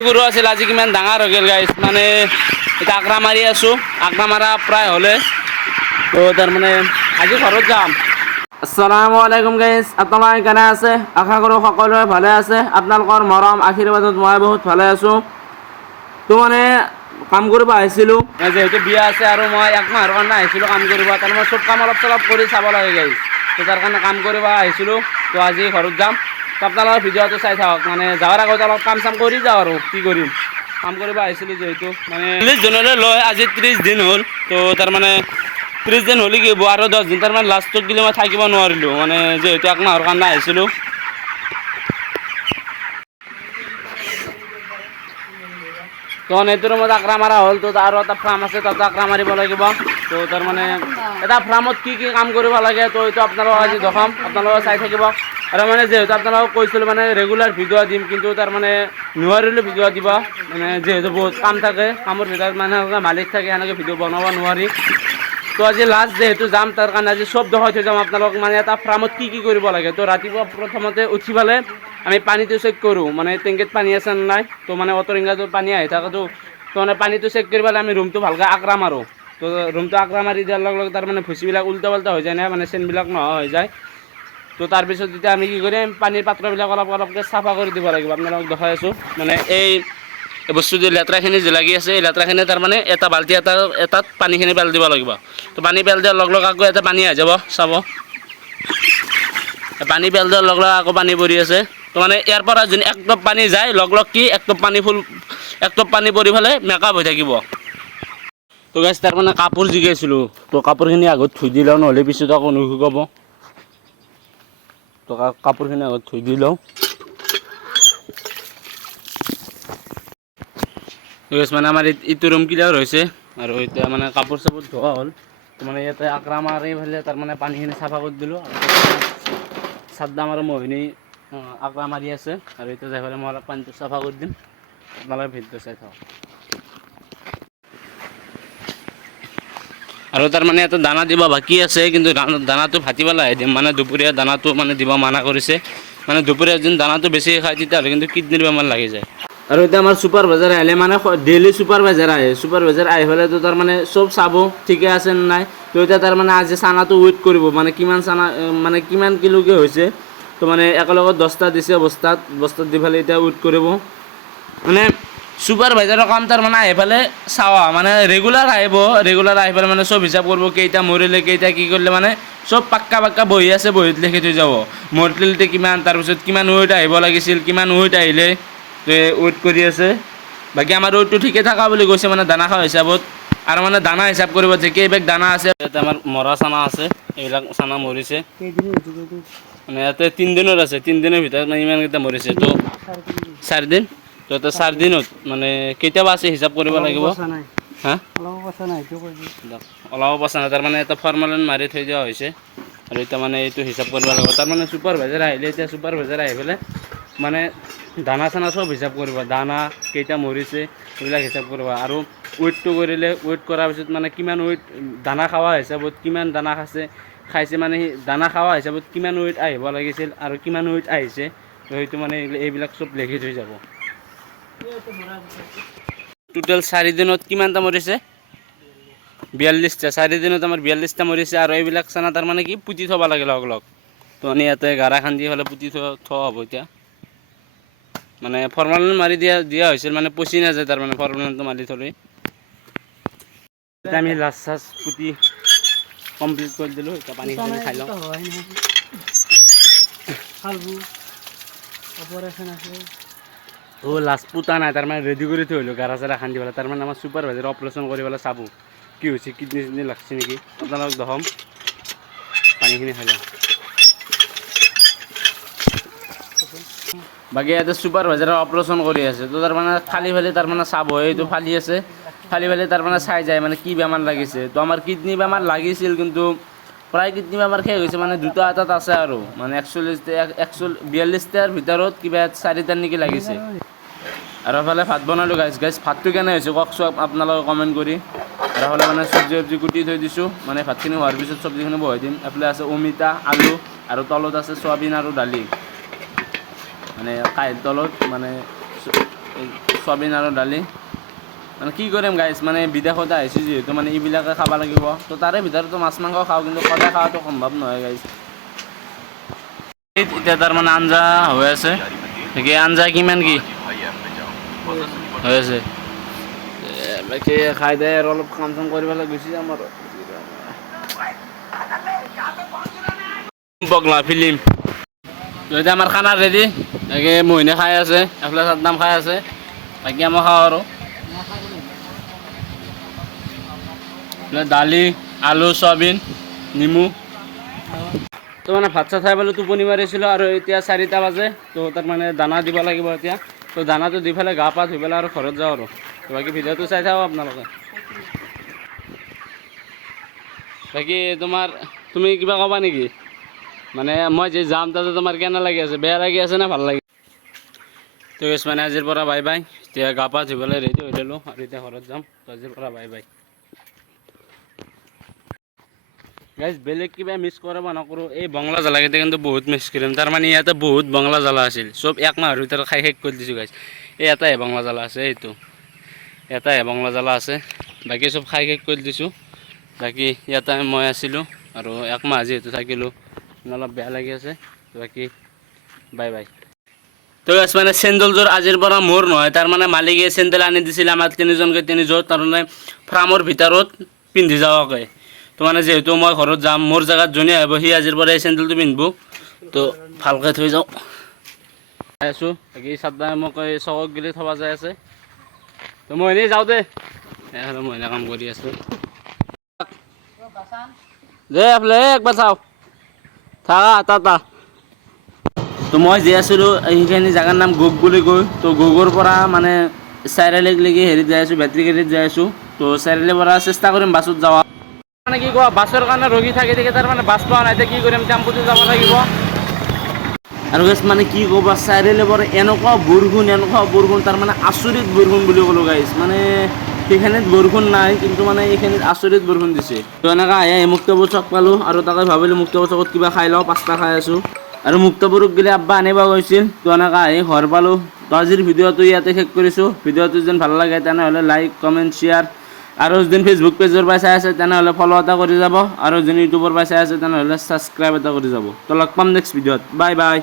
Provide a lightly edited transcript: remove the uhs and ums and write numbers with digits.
গৰু আছিল আজি কিমান ডাঙৰ হৈ গ'ল গাইছ মানে এতিয়া আকৰা মাৰি আছোঁ আকৰা মাৰা প্ৰায় হ'লে তো তাৰমানে আজি ঘৰত যাম। আসসালামু আলাইকুম গাইছ, আপোনালোকে কেনে আছে? আশা কৰোঁ সকলোৱে ভালে আছে। আপোনালোকৰ মৰম আশীৰ্বাদত মই বহুত ভালে আছোঁ। তো মানে কাম কৰিব আহিছিলোঁ যিহেতু বিয়া আছে আৰু মই এক মাহৰ কাৰণে আহিছিলোঁ কাম কৰিব। তাৰমানে চব কাম অলপ চলপ কৰি চাব লাগে গাইছ। তো তাৰ কাৰণে কাম কৰিব আহিছিলোঁ। তো আজি ঘৰত যাম। তো আপোনালোকৰ ভিডিঅ'টো চাই থাকক। মানে যাৱাৰ আগত অলপ কাম চাম কৰি যাওঁ আৰু কি কৰিম, কাম কৰিব আহিছিলোঁ যিহেতু মানে 40 দিনলৈ লৈ আজি 30 দিন হ'ল। তো তাৰমানে 30 দিন হ'লে কি হ'ব আৰু 10 দিন তাৰমানে লাষ্টত গ'লে মই থাকিব নোৱাৰিলোঁ মানে যিহেতু এক মাহৰ কাৰণে আহিছিলোঁ। তো এইটো ৰুমত আকৰা মাৰা হ'ল। তো আৰু এটা ফাৰ্ম আছে তাতে আকৰা মাৰিব লাগিব। তো তাৰমানে এটা ফাৰ্মত কি কি কাম কৰিব লাগে তো এইটো আপোনালোকক আজি দেখাম, আপোনালোকে চাই থাকিব। আৰু মানে যিহেতু আপোনালোকক কৈছিলোঁ মানে ৰেগুলাৰ ভিডিঅ' দিম কিন্তু তাৰমানে নোৱাৰিলোঁ ভিডিঅ' দিব মানে যিহেতু বহুত কাম থাকে, কামৰ ভিতৰত মানে মালিক থাকে সেনেকৈ ভিডিঅ' বনাব নোৱাৰি। তো আজি লাষ্ট যিহেতু যাম তাৰ কাৰণে আজি চব দেখাই থৈ যাম আপোনালোক মানে এটা ফাৰ্মত কি কি কৰিব লাগে। তো ৰাতিপুৱা প্ৰথমতে উঠি পেলাই আমি পানীটো চেক কৰোঁ মানে টেংকিত পানী আছে নে নাই। তো মানে অটৰিংগাটো পানী আহি থাকেতো তো মানে পানীটো চেক কৰি পেলাই আমি ৰুমটো ভালকৈ আকৰা মাৰোঁ। তো ৰুমটো আকৰা মাৰি দিয়াৰ লগে লগে তাৰমানে ভুচিবিলাক উল্টা পাল্টা হৈ যায় না মানে চেনবিলাক নোহোৱা হৈ যায়। তো তাৰপিছত যেতিয়া আমি কি কৰিম পানীৰ পাত্ৰবিলাক অলপ অলপকৈ চাফা কৰি দিব লাগিব। আপোনালোকক দেখাই আছোঁ মানে এই বস্তু যে লেতেৰাখিনি যে লাগি আছে এই লেতেৰাখিনি তাৰমানে এটা বাল্টি এটাত পানীখিনি পেলাই দিব লাগিব। তো পানী পেলাই দিয়াৰ লগে লগে আকৌ এটা পানী আহি যাব চাব, পানী পেলাই দিয়াৰ লগে লগে আকৌ পানী পৰি আছে। তো মানে ইয়াৰ পৰা যোন এক টপ পানী যায় লগ লগ কি এক টপ পানী এক টপ পানী পৰি পেলাই মেকআপ হৈ থাকিব। তো গাইছ তাৰমানে কাপোৰ জিকাইছিলোঁ তো কাপোৰখিনি আগত ধুই দি লওঁ নহ'লে পিছত আকৌ নুশুকাব। তো কাপোৰখিনি আগত ধুই দি লওঁ। মানে আমাৰ এইটো ৰুম ক্লিয়াৰ হৈছে আৰু এতিয়া মানে কাপোৰ চাপোৰ ধোৱা হ'ল। তো মানে ইয়াতে আকৰা মাৰি ফেলে তাৰমানে পানীখিনি চাফা কৰি দিলোঁ। চাদ্দাম আৰু মহিনী আকৰা মাৰি আছে আৰু এতিয়া যাই পেলাই মই অলপ পানীটো চাফা কৰি দিম। আপোনালোকে ভিডিঅ'টো চাই থাকক। আৰু তাৰমানে এটা দানা দিব বাকী আছে কিন্তু দানাটো ভাটি পেলাই দিম মানে দুপৰীয়া দানাটো মানে দিব মানা কৰিছে। মানে দুপৰীয়া যোন দানাটো বেছি খায় তেতিয়াহ'লে কিন্তু কিডনীৰ বেমাৰ লাগি যায়। আৰু এতিয়া আমাৰ ছুপাৰভাইজাৰ আহিলে মানে ডেইলি ছুপাৰভাইজাৰ আহে, ছুপাৰভাইজাৰ আহি পেলাইতো তাৰমানে চব চাব ঠিকে আছে নে নাই। তো এতিয়া তাৰমানে আজি চানাটো ৱেইট কৰিব মানে কিমান চানা মানে কিমান কিলোকৈ হৈছে। তো মানে একেলগত 10টা দিছে বস্তাত দি পেলাই এতিয়া ৱেইট কৰিব। মানে ছুপাৰভাইজাৰৰ কাম তাৰমানে আহি পেলাই চাৱা মানে ৰেগুলাৰ আহিব, ৰেগুলাৰ আহি পেলাই মানে চব হিচাপ কৰিব কেইটা মৰিলে কেইটা কি কৰিলে মানে চব পাক্কা বহি আছে বহীত লিখি থৈ যাব। মৰ্টেলিটি কিমান তাৰপিছত কিমান ৱেইট আহিব লাগিছিল কিমান ৱেইট আহিলে ৱেইট কৰি আছে। বাকী আমাৰ ৱেইটটো ঠিকে থকা বুলি কৈছে মানে দানা খোৱা হিচাপত। আৰু মানে দানা হিচাপ কৰিব যে কেইবেগ দানা আছে ইয়াতে আমাৰ মৰা চানা আছে এইবিলাক চানা মৰিছে। মানে ইয়াতে 3 দিনৰ আছে 3 দিনৰ ভিতৰত মানে ইমানকেইটা মৰিছে। তো 4 দিন তো এটা 4 দিনত মানে কেতিয়াবা আছে হিচাপ কৰিব লাগিব। হা ওলাব পইচা নাই তাৰমানে এটা ফৰ্মালিন মাৰি থৈ দিয়া হৈছে আৰু এতিয়া মানে এইটো হিচাপ কৰিব লাগিব। তাৰমানে ছুপাৰভাইজাৰ আহিলে এতিয়া ছুপাৰভাইজাৰ আহি পেলাই মানে দানা চানা চব হিচাপ কৰিব, দানা কেইটা মৰিছে সেইবিলাক হিচাপ কৰিব আৰু ৱেইটটো কৰিলে ৱেইট কৰাৰ পিছত মানে কিমান ৱেইট দানা খোৱা হিচাপত কিমান দানা খাইছে মানে সেই দানা খোৱা হিচাপত কিমান ৱেইট আহিব লাগিছিল আৰু কিমান ৱেইট আহিছে। তো সেইটো মানে এইবিলাক চব লিখি থৈ যাব। টোটেল 4 দিনত কিমানটা মৰিছে? 42টা। 4 দিনত আমাৰ 42টা মৰিছে আৰু এইবিলাক চানা তাৰমানে কি পুতি থ'ব লাগে লগ লগ। তো আমি ইয়াতে গাৰা খান্দি হ'লে পুতি থোৱা হ'ব এতিয়া। মানে ফৰ্মালিন মাৰি দিয়া হৈছিল মানে পচি নাযায় তাৰমানে ফৰ্মালিনটো মাৰি থ'লে। এতিয়া আমি লাষ্ট চাষ্ট পুতি কমপ্লিট কৰি দিলোঁ। এতিয়া পানীখিনি খাই লওঁ। লাষ্ট পুতা নাই তাৰমানে ৰেডি কৰি থৈ আহিলোঁ গাৰা চাৰা খান্দি পেলাই। তাৰমানে আমাৰ ছুপাৰভাইজাৰে অপাৰেশ্যন কৰি পেলাই চাব কি হৈছে কিডনী চিডনী লাগছে নেকি। আপোনালোকক দেখাম পানীখিনি খাই লওঁ। বাকী ইয়াতে ছুপাৰভাইজাৰে অপাৰেশ্যন কৰি আছে। তো তাৰমানে ফালি ফালি তাৰমানে চাব এইটো ফালি আছে ফালি ফালি তাৰমানে চাই যায় মানে কি বেমাৰ লাগিছে। তো আমাৰ কিডনী বেমাৰ লাগিছিল কিন্তু প্ৰায় কিডনী বেমাৰ শেষ হৈছে মানে 2টা এটাত আছে আৰু মানে 42টাৰ ভিতৰত কিবা 4টাৰ নেকি লাগিছে। আৰু এফালে ভাত বনালোঁ গাইছ ভাতটো কেনে হৈছে কওকচোন আপোনালোকে কমেণ্ট কৰি। আৰু এফালে মানে চব্জি কুটি থৈ দিছোঁ মানে ভাতখিনি হোৱাৰ পিছত চব্জিখিনি বহাই দিম। এফালে আছে অমিতা আলু আৰু তলত আছে চয়াবিন আৰু দালি। মানে কাঁহীৰ তলত মানে চয়াবিন আৰু দালি মানে কি কৰিম গাইছ মানে বিদেশতে আহিছোঁ যিহেতু মানে এইবিলাকে খাব লাগিব তো তাৰে ভিতৰতো মাছ মাংস খাওঁ কিন্তু সদায় খোৱাটো সম্ভৱ নহয় গাইছ এতিয়া তাৰ মানে আঞ্জা হৈ আছে গতিকে আঞ্জা কিমান কি হৈ আছে বাকী খাই দে আৰু অলপ কাম চাম কৰি পেলাই গুচি যাম আৰু বগলা ফিল্ম এতিয়া আমাৰ খানা ৰেডি তাকে মহিনে খাই আছে এফালে চাদ্দাম খাই আছে বাকী আমি খাওঁ আৰু দালি আলু চয়াবিন নেমু তো মানে ভাত চাত খাই পেলাই টোপনি মাৰিছিলোঁ আৰু এতিয়া 4টা বাজে তো তাক মানে দানা দিব লাগিব এতিয়া তো দানাটো দি পেলাই গা পা ধুই পেলাই আৰু ঘৰত যাওঁ আৰু বাকী ভিডিঅ'টো চাই থাকক আপোনালোকে বাকী তুমি কিবা ক'বা নেকি মানে মই যে যাম তাতে তোমাৰ কেনে লাগি আছে বেয়া লাগি আছে না ভাল লাগি তো মানে আজিৰ পৰা বাই বাই এতিয়া গা পা ধুই পেলাই ৰেডি হৈ ল'লোঁ আৰু এতিয়া ঘৰত যাম তো আজিৰ পৰা বাই বাই গাইজ বেলেগ কিবা মিছ কৰিব নকৰোঁ এই বঙলা জ্বালাকেইটা কিন্তু বহুত মিছ কৰিম তাৰমানে ইয়াতে বহুত বঙলা জ্বালা আছিল চব এক মাহৰ ভিতৰত খাই শেষ কৰি দিছোঁ গাইজ এই এটাই বঙলা জ্বালা আছে এইটো এটাই বঙলা জ্বালা আছে বাকী চব খাই শেষ কৰি দিছোঁ বাকী ইয়াতে মই আছিলোঁ আৰু এক মাহ যিহেতু থাকিলোঁ অলপ বেয়া লাগি আছে বাকী বাই বাই তো গাইজ মানে চেণ্ডেলযোৰ আজিৰ পৰা মোৰ নহয় তাৰমানে মালিকে চেণ্ডেল আনি দিছিলে আমাৰ তিনিজনকৈ তিনিযোৰ তাৰমানে ফাৰ্মৰ ভিতৰত পিন্ধি যাৱাকৈ তো মানে যেহেতু মই ঘৰত যাম মোৰ জেগাত যোনে আহিব সি আজিৰ পৰা এই চেণ্ডেলটো পিন্ধিব তো ভালকৈ থৈ যাওঁ খাই আছোঁ বাকী চাদ্দাই মোক এই চকক গিলি থবা যাই আছে তো মই এনেই যাওঁ দে মই এনে কাম কৰি আছোঁ দে এফালে একবাৰ চাওঁ থাকা টাটা তো মই যে আছিলোঁ সেইখিনি জেগাৰ নাম গোগ বুলি কয় তো গোগৰ পৰা মানে চাৰিআলিলৈকে হেৰিত যাই আছোঁ বেটেৰী গাড়ীত যাই আছোঁ তো চাৰিআলিৰ পৰা চেষ্টা কৰিম বাছত যাৱা মানে কি কোৱা বাছৰ কাৰণে ৰখি থাকি তাৰমানে বাছ পোৱা নাই এতিয়া কি কৰিম টেম্পুতে যাব লাগিব আৰু গাইছ মানে কি ক'বা চাৰিআলিৰ পৰা এনেকুৱা বৰষুণ তাৰমানে আচৰিত বৰষুণ বুলি ক'লোঁ গাইছ মানে সেইখিনিত বৰষুণ নাই কিন্তু মানে এইখিনিত আচৰিত বৰষুণ দিছে তো এনেকৈ আহি মুক্তপুৰ চক পালোঁ আৰু তাকে ভাবিলোঁ মুক্তপুৰ চকত কিবা খাই লওঁ পাস্তা খাই আছোঁ আৰু মুক্তপুৰক গ'লে আব্বা আনিব গৈছিল তো এনেকৈ আহি ঘৰ পালোঁ তো আজিৰ ভিডিঅ'টো ইয়াতে শেষ কৰিছোঁ ভিডিঅ'টো যেন ভাল লাগে তেনেহ'লে লাইক কমেণ্ট শ্বেয়াৰ আৰু যদি ফেচবুক পেজৰ পৰা চাই আছে তেনেহ'লে ফ'ল' এটা কৰি যাব আৰু যদি ইউটিউবৰ পৰা চাই আছে তেনেহ'লে ছাবস্ক্ৰাইব এটা কৰি যাব তো লগ পাম নেক্সট ভিডিঅ'ত বাই বাই